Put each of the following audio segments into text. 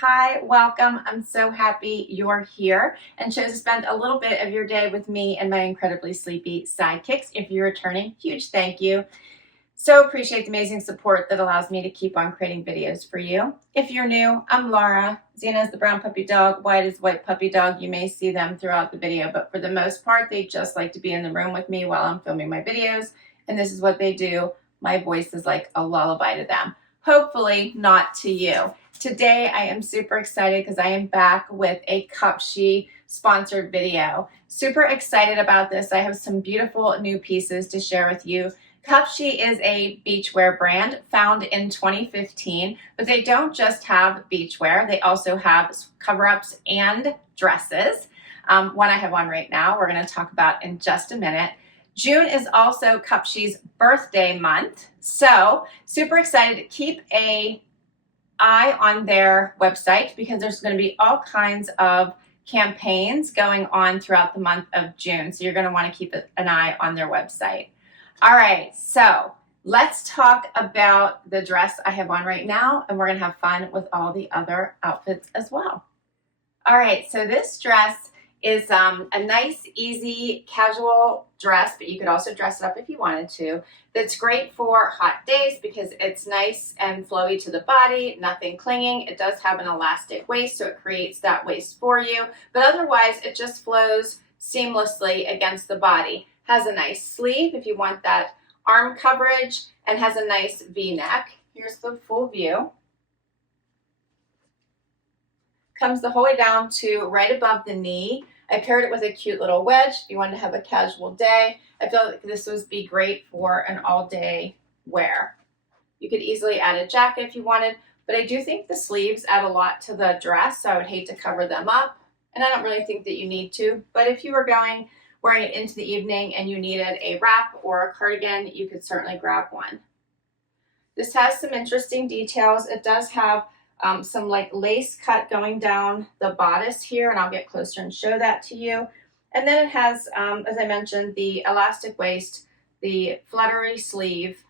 Hi, welcome. I'm so happy you're here and chose to spend a little bit of your day with me and my incredibly sleepy sidekicks. If you're returning, huge thank you. So appreciate the amazing support that allows me to keep on creating videos for you. If you're new, I'm Laura. Xena is the brown puppy dog. White is the white puppy dog. You may see them throughout the video, but for the most part, they just like to be in the room with me while I'm filming my videos. And this is what they do. My voice is like a lullaby to them. Hopefully not to you. Today, I am super excited because I am back with a Cupshe sponsored video. Super excited about this. I have some beautiful new pieces to share with you. Cupshe is a beachwear brand found in 2015, but they don't just have beachwear. They also have cover-ups and dresses. One I have on right now we're going to talk about in just a minute. June is also Cupshe's birthday month, so super excited to keep an eye on their website because there's going to be all kinds of campaigns going on throughout the month of June, so you're going to want to keep an eye on their website. All right, so let's talk about the dress I have on right now, and we're going to have fun with all the other outfits as well. All right, so this dress is a nice, easy, casual dress, but you could also dress it up if you wanted to. That's great for hot days because it's nice and flowy to the body, nothing clinging. It does have an elastic waist, so it creates that waist for you, but otherwise it just flows seamlessly against the body. Has a nice sleeve if you want that arm coverage, and has a nice V-neck. Here's the full view. Comes the whole way down to right above the knee. I paired it with a cute little wedge. If you want to have a casual day, I feel like this would be great for an all-day wear. You could easily add a jacket if you wanted, but I do think the sleeves add a lot to the dress, so I would hate to cover them up, and I don't really think that you need to, but if you were wearing it into the evening and you needed a wrap or a cardigan, you could certainly grab one. This has some interesting details. It does have some like lace cut going down the bodice here, and I'll get closer and show that to you. And then it has, as I mentioned, the elastic waist, the fluttery sleeve,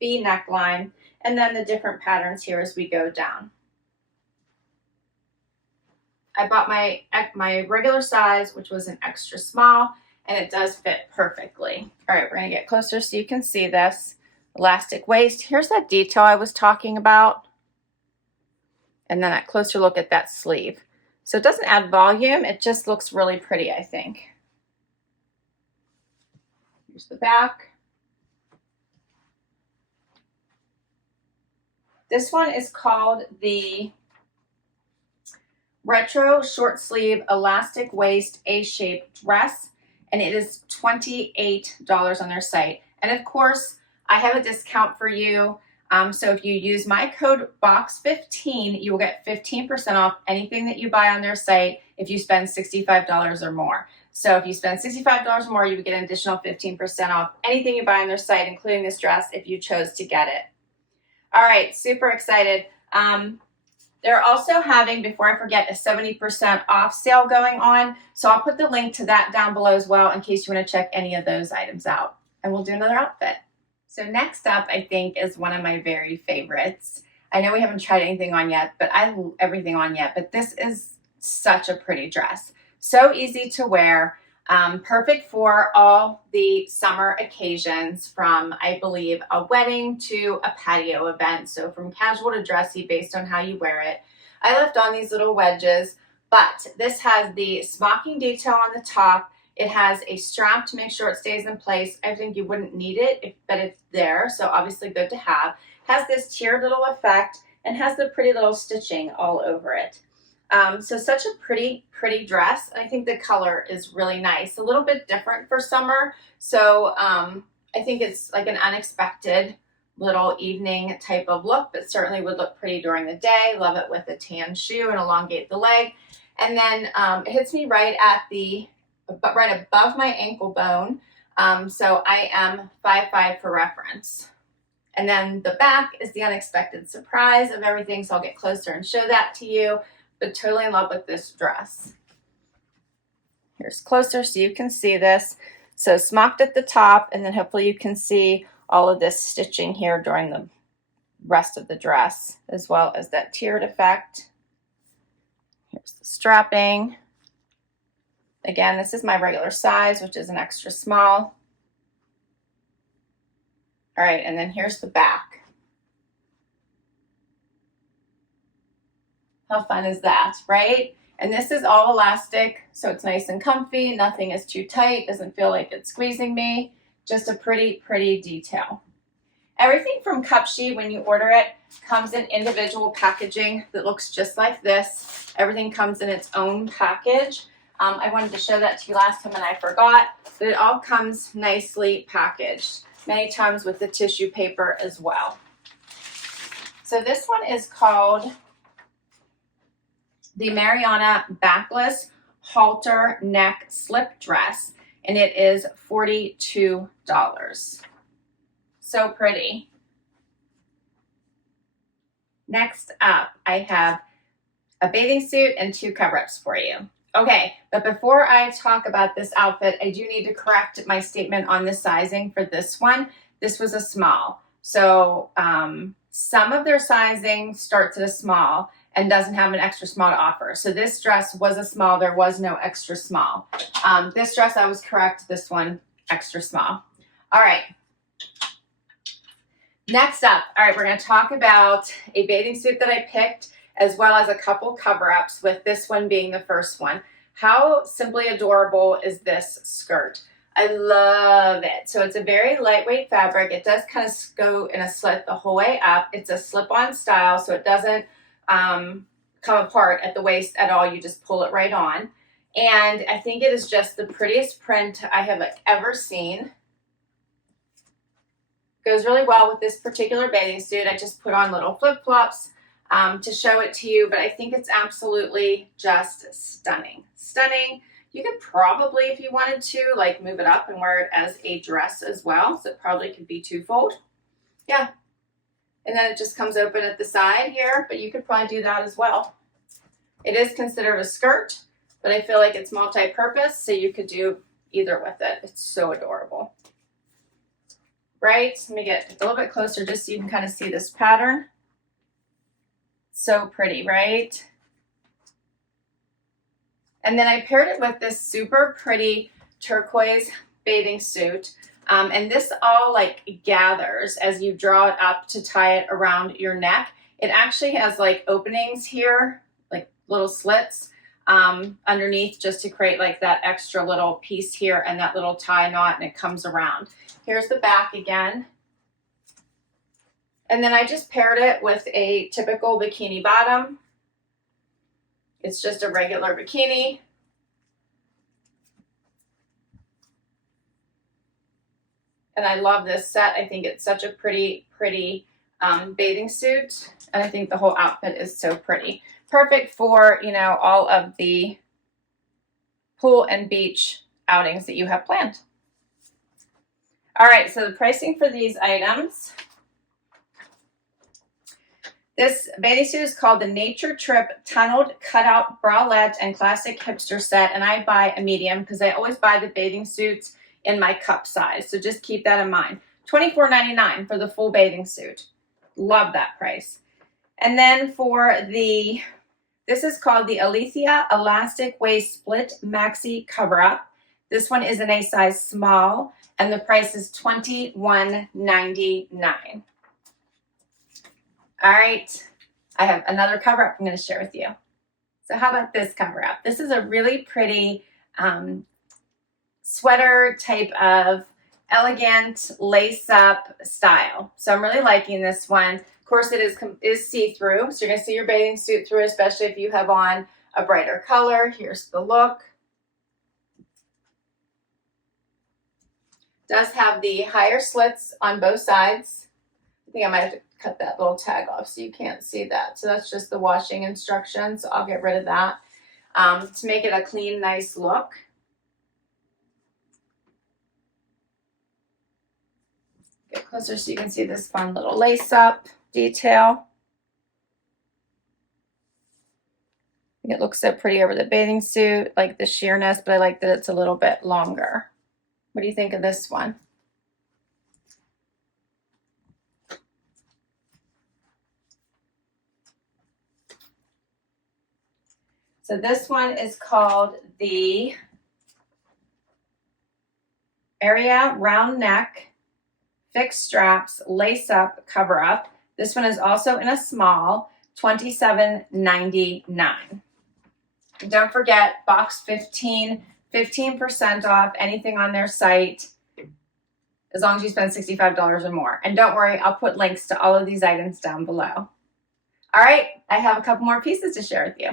V neckline, and then the different patterns here as we go down. I bought my regular size, which was an extra small, and it does fit perfectly. All right, we're gonna get closer so you can see this. Elastic waist. Here's that detail I was talking about. And then a closer look at that sleeve. So it doesn't add volume, it just looks really pretty, I think. Here's the back. This one is called the Retro Short Sleeve Elastic Waist A-shaped dress, and it is $28 on their site. And of course, I have a discount for you. So if you use my code BOX15, you will get 15% off anything that you buy on their site if you spend $65 or more. So if you spend $65 or more, you would get an additional 15% off anything you buy on their site, including this dress, if you chose to get it. All right, super excited. They're also having, before I forget, a 70% off sale going on. So I'll put the link to that down below as well in case you want to check any of those items out. And we'll do another outfit. So next up, I think, is one of my very favorites. I know we haven't tried anything on yet, but everything on yet, but this is such a pretty dress. So easy to wear, perfect for all the summer occasions, from, I believe, a wedding to a patio event. So from casual to dressy based on how you wear it. I left on these little wedges, but this has the smocking detail on the top. It has a strap to make sure it stays in place. I think you wouldn't need it, but it's there, so obviously good to have. Has this tiered little effect and has the pretty little stitching all over it. So such a pretty dress. I think the color is really nice. A little bit different for summer, so I think it's like an unexpected little evening type of look, but certainly would look pretty during the day. Love it with a tan shoe and elongate the leg. And then it hits me right above my ankle bone. So I am 5'5" for reference. And then the back is the unexpected surprise of everything. So I'll get closer and show that to you, but totally in love with this dress. Here's closer so you can see this. So smocked at the top, and then hopefully you can see all of this stitching here during the rest of the dress, as well as that tiered effect. Here's the strapping. Again, this is my regular size, which is an extra small. All right, and then here's the back. How fun is that, right? And this is all elastic, so it's nice and comfy. Nothing is too tight, doesn't feel like it's squeezing me. Just a pretty, pretty detail. Everything from Cupshe, when you order it, comes in individual packaging that looks just like this. Everything comes in its own package. I wanted to show that to you last time and I forgot, but it all comes nicely packaged, many times with the tissue paper as well. So this one is called the Mariana Backless Halter Neck Slip Dress, and it is $42. So pretty. Next up, I have a bathing suit and 2 cover-ups for you. Okay, but before I talk about this outfit, I do need to correct my statement on the sizing for this one. This was a small. So some of their sizing starts at a small and doesn't have an extra small to offer. So this dress was a small, there was no extra small. This dress, I was correct, this one, extra small. All right. Next up, all right, we're gonna talk about a bathing suit that I picked, as well as a couple cover-ups, with this one being the first one. How simply adorable is this skirt? I love it. So it's a very lightweight fabric. It does kind of go in a slit the whole way up. It's a slip-on style, so it doesn't come apart at the waist at all. You just pull it right on. And I think it is just the prettiest print I have ever seen. Goes really well with this particular bathing suit. I just put on little flip-flops to show it to you, but I think it's absolutely just stunning. Stunning. You could probably, if you wanted to, like move it up and wear it as a dress as well. So it probably could be twofold. Yeah. And then it just comes open at the side here, but you could probably do that as well. It is considered a skirt, but I feel like it's multi-purpose, so you could do either with it. It's so adorable. Right? Let me get a little bit closer just so you can kind of see this pattern. So pretty, right? And then I paired it with this super pretty turquoise bathing suit. And this all like gathers as you draw it up to tie it around your neck. It actually has like openings here, like little slits underneath, just to create like that extra little piece here and that little tie knot, and it comes around. Here's the back again. And then I just paired it with a typical bikini bottom. It's just a regular bikini. And I love this set. I think it's such a pretty, pretty bathing suit. And I think the whole outfit is so pretty. Perfect for, you know, all of the pool and beach outings that you have planned. All right, so the pricing for these items. This bathing suit is called the Nature Trip Tunneled Cutout Bralette and Classic Hipster Set, and I buy a medium because I always buy the bathing suits in my cup size, so just keep that in mind. $24.99 for the full bathing suit. Love that price. And then for the, this is called the Alethea Elastic Waist Split Maxi Cover-Up. This one is in a size small, and the price is $21.99. All right, I have another cover-up I'm going to share with you. So how about this cover-up? This is a really pretty sweater type of elegant lace-up style. So I'm really liking this one. Of course, it is see-through, so you're going to see your bathing suit through, especially if you have on a brighter color. Here's the look. Does have the higher slits on both sides. I think I might have to cut that little tag off so you can't see that. So that's just the washing instructions. So I'll get rid of that to make it a clean, nice look. Get closer so you can see this fun little lace-up detail. I think it looks so pretty over the bathing suit, like the sheerness, but I like that it's a little bit longer. What do you think of this one? So this one is called the Area Round Neck Fixed Straps Lace Up Cover Up. This one is also in a small, $27.99. Don't forget, box 15, 15% off anything on their site, as long as you spend $65 or more. And don't worry, I'll put links to all of these items down below. All right, I have a couple more pieces to share with you.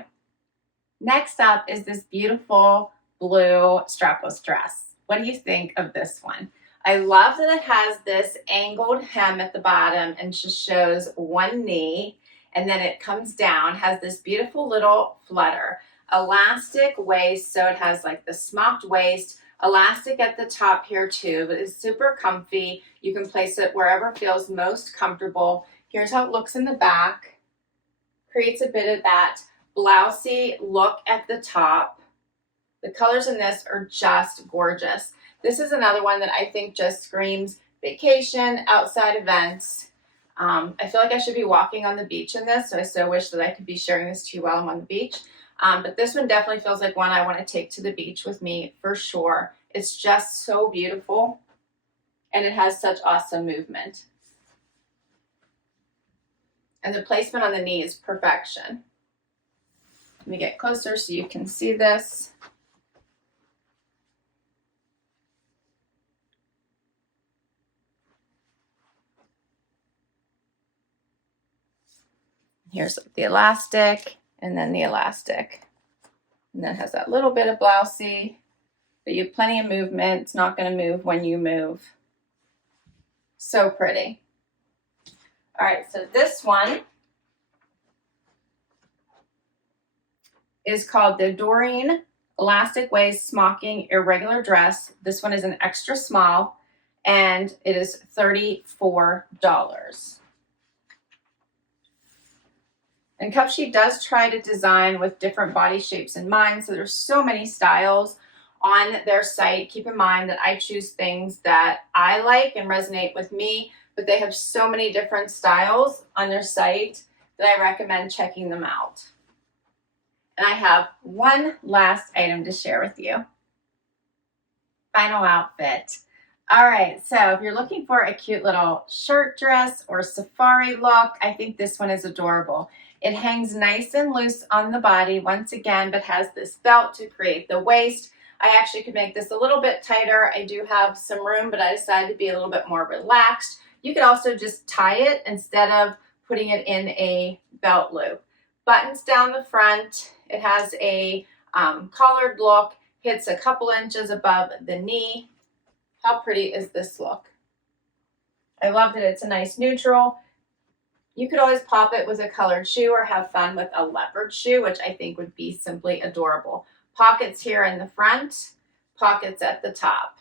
Next up is this beautiful blue strapless dress. What do you think of this one? I love that it has this angled hem at the bottom and just shows one knee, and then it comes down, has this beautiful little flutter. Elastic waist, so it has like the smocked waist, elastic at the top here too, but it's super comfy. You can place it wherever feels most comfortable. Here's how it looks in the back. Creates a bit of that blousey look at the top. The colors in this are just gorgeous. This is another one that I think just screams vacation, outside events. I feel like I should be walking on the beach in this, so I so wish that I could be sharing this to you while I'm on the beach. But this one definitely feels like one I want to take to the beach with me for sure. It's just so beautiful, and it has such awesome movement. And the placement on the knee is perfection. Let me get closer so you can see this. Here's the elastic, and then the elastic. And then it has that little bit of blousey, but you have plenty of movement. It's not going to move when you move. So pretty. All right, so this one is called the Doreen Elastic Waist Smocking Irregular Dress. This one is an extra small, and it is $34. And Cupshe does try to design with different body shapes in mind, so there's so many styles on their site. Keep in mind that I choose things that I like and resonate with me, but they have so many different styles on their site that I recommend checking them out. And I have one last item to share with you. Final outfit. All right, so if you're looking for a cute little shirt dress or safari look, I think this one is adorable. It hangs nice and loose on the body once again, but has this belt to create the waist. I actually could make this a little bit tighter. I do have some room, but I decided to be a little bit more relaxed. You could also just tie it instead of putting it in a belt loop. Buttons down the front. It has a collared look, hits a couple inches above the knee. How pretty is this look? I love that it's a nice neutral. You could always pop it with a colored shoe or have fun with a leopard shoe, which I think would be simply adorable. Pockets here in the front, pockets at the top.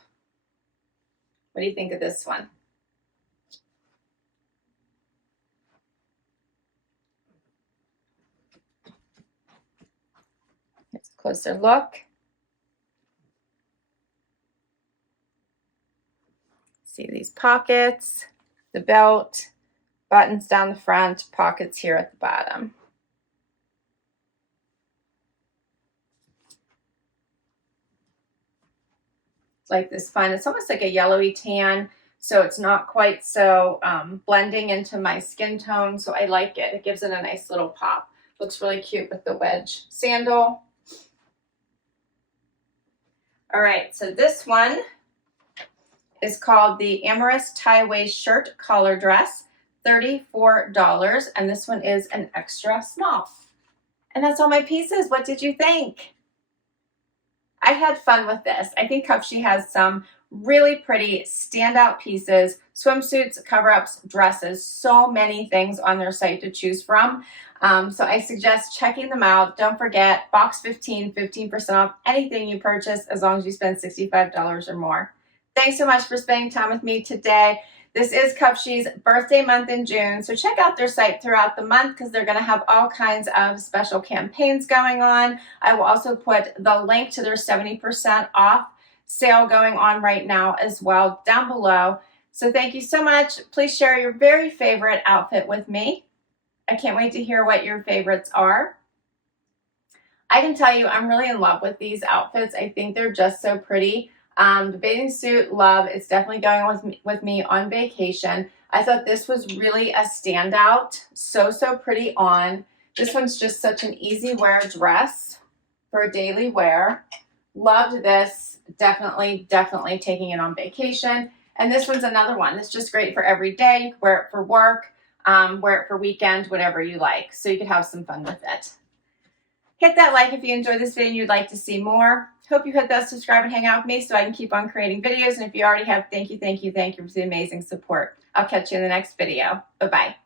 What do you think of this one? Here's a closer look. See these pockets, the belt, buttons down the front, pockets here at the bottom. It's like this fun, it's almost like a yellowy tan, so it's not quite so blending into my skin tone, so I like it. It gives it a nice little pop. Looks really cute with the wedge sandal. All right, so this one is called the Amorous Tie-Waist Shirt Collar Dress. $34, and this one is an extra small. And that's all my pieces. What did you think? I had fun with this. I think Cupshe has some really pretty standout pieces, swimsuits, cover-ups, dresses, so many things on their site to choose from. So I suggest checking them out. Don't forget, box 15, 15% off anything you purchase as long as you spend $65 or more. Thanks so much for spending time with me today. This is Cupshe's birthday month in June, so check out their site throughout the month because they're going to have all kinds of special campaigns going on. I will also put the link to their 70% off sale going on right now as well down below. So thank you so much. Please share your very favorite outfit with me. I can't wait to hear what your favorites are. I can tell you I'm really in love with these outfits. I think they're just so pretty. The bathing suit, love. It's definitely going with me on vacation. I thought this was really a standout. So, so pretty on. This one's just such an easy wear dress for daily wear. Loved this. Definitely, definitely taking it on vacation. And this one's another one. It's just great for every day. You can wear it for work, wear it for weekend, whatever you like. So you could have some fun with it. Hit that like if you enjoyed this video and you'd like to see more. Hope you hit that subscribe and hang out with me so I can keep on creating videos. And if you already have, thank you, thank you, thank you for the amazing support. I'll catch you in the next video. Bye-bye.